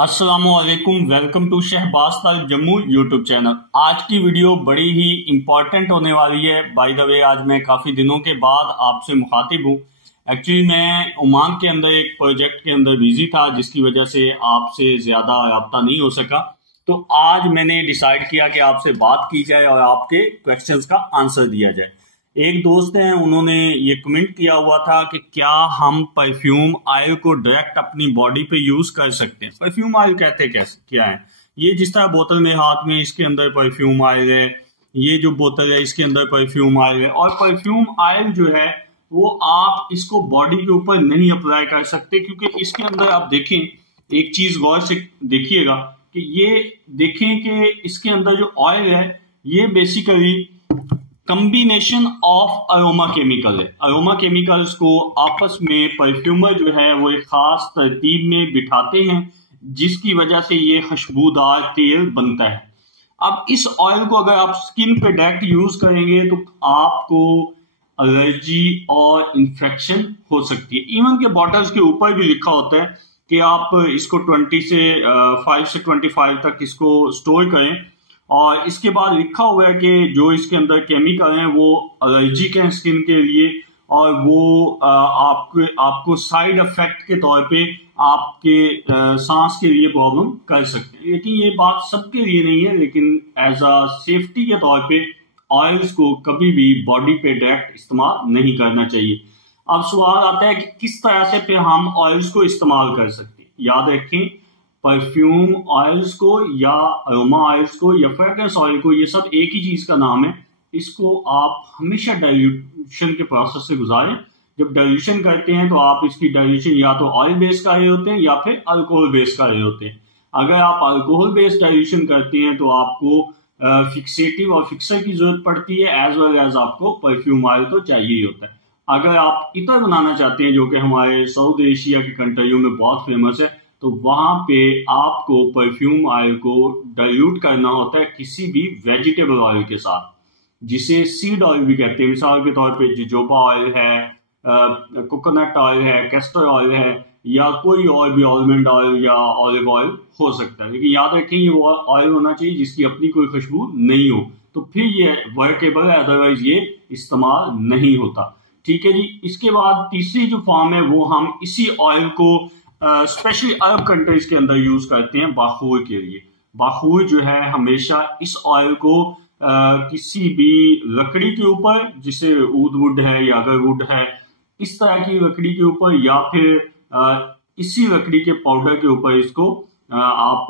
अस्सलामुअलैकुम, welcome to Shahbaz Talib Jammu YouTube channel. आज की वीडियो बड़ी ही इंपॉर्टेंट होने वाली है। बाय द वे, आज मैं काफ़ी दिनों के बाद आपसे मुखातिब हूँ। एक्चुअली मैं ओमान के अंदर एक प्रोजेक्ट के अंदर बिजी था, जिसकी वजह से आपसे ज़्यादा रब्ता नहीं हो सका। तो आज मैंने डिसाइड किया कि आपसे बात की जाए और आपके क्वेश्चंस का आंसर दिया जाए। एक दोस्त हैं, उन्होंने ये कमेंट किया हुआ था कि क्या हम परफ्यूम ऑयल को डायरेक्ट अपनी बॉडी पे यूज कर सकते हैं। परफ्यूम ऑयल कहते कैसे क्या है? ये जिस तरह बोतल में हाथ में, इसके अंदर परफ्यूम ऑयल है। ये जो बोतल है इसके अंदर परफ्यूम ऑयल है। और परफ्यूम ऑयल जो है वो आप इसको बॉडी के ऊपर नहीं अप्लाई कर सकते, क्योंकि इसके अंदर आप देखें, एक चीज गौर से देखिएगा कि ये देखें कि इसके अंदर जो ऑयल है ये basically combination of aroma chemical है। अरोमा केमिकल्स को आपस में परफ्यूमर जो है वो एक खास तरतीब में बिठाते हैं, जिसकी वजह से ये खुशबूदार तेल बनता है। अब इस ऑयल को अगर आप स्किन पे डायरेक्ट यूज करेंगे तो आपको एलर्जी और इन्फेक्शन हो सकती है। इवन के बॉटल्स के ऊपर भी लिखा होता है कि आप इसको 5 से 25 तक इसको स्टोर करें, और इसके बाद लिखा हुआ है कि जो इसके अंदर केमिकल हैं वो एलर्जिक हैं स्किन के लिए, और वो आपको साइड इफेक्ट के तौर पे आपके सांस के लिए प्रॉब्लम कर सकते हैं। लेकिन ये बात सबके लिए नहीं है, लेकिन एज अ सेफ्टी के तौर पे ऑयल्स को कभी भी बॉडी पे डायरेक्ट इस्तेमाल नहीं करना चाहिए। अब सवाल आता है कि किस तरह से पे हम ऑयल्स को इस्तेमाल कर सकते हैं। याद रखें, परफ्यूम ऑयल्स को या अरोमा ऑयल्स को या फ्रेग्रेंस ऑयल को, ये सब एक ही चीज का नाम है। इसको आप हमेशा डाइल्यूशन के प्रोसेस से गुजारें। जब डाइल्यूशन करते हैं तो आप इसकी डाइल्यूशन या तो ऑयल बेस्ड कर रहे होते हैं या फिर अल्कोहल बेस्ड कर रहे होते हैं। अगर आप अल्कोहल बेस्ड डाइल्यूशन करते हैं तो आपको फिक्सेटिव और फिक्सर की जरूरत पड़ती है, एज वेल एज आपको परफ्यूम ऑयल तो चाहिए ही होता है। अगर आप इतर बनाना चाहते हैं, जो कि हमारे साउथ एशिया की कंट्रियों में बहुत फेमस है, तो वहां पे आपको परफ्यूम ऑयल को डाइल्यूट करना होता है किसी भी वेजिटेबल ऑयल के साथ, जिसे सीड ऑयल भी कहते हैं। मिसाल के तौर पे जोजोबा ऑयल है, कोकोनट ऑयल है, कैस्टर ऑयल है, या कोई और भी आलमंड ऑयल या ऑलिव ऑयल हो सकता है। लेकिन याद रखें, ये वो ऑयल होना चाहिए जिसकी अपनी कोई खुशबू नहीं हो, तो फिर ये वर्केबल है, अदरवाइज ये इस्तेमाल नहीं होता। ठीक है जी। इसके बाद तीसरी जो फॉर्म है वो हम इसी ऑयल को स्पेशली अरब कंट्रीज के अंदर यूज करते हैं बखूर के लिए। बखूर जो है हमेशा इस ऑयल को किसी भी लकड़ी के ऊपर, जिसे ऊद वुड है या अगर वुड है, इस तरह की लकड़ी के ऊपर, या फिर इसी लकड़ी के पाउडर के ऊपर इसको आप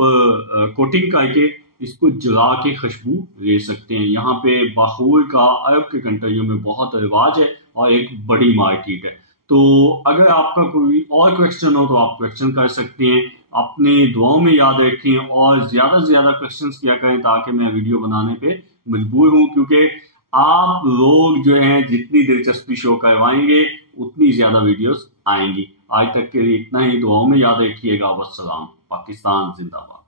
कोटिंग करके इसको जला के खुशबू ले सकते हैं। यहाँ पे बखूर का अरब के कंट्रियों में बहुत रिवाज है और एक बड़ी मार्केट है। तो अगर आपका कोई और क्वेश्चन हो तो आप क्वेश्चन कर सकते हैं। अपने दुआओं में याद रखें और ज्यादा से ज्यादा क्वेश्चंस किया करें, ताकि मैं वीडियो बनाने पे मजबूर हूं, क्योंकि आप लोग जो हैं जितनी दिलचस्पी शो करवाएंगे उतनी ज्यादा वीडियोस आएंगी। आज तक के लिए इतना ही। दुआओं में याद रखिएगा। वस्सलाम। पाकिस्तान जिंदाबाद।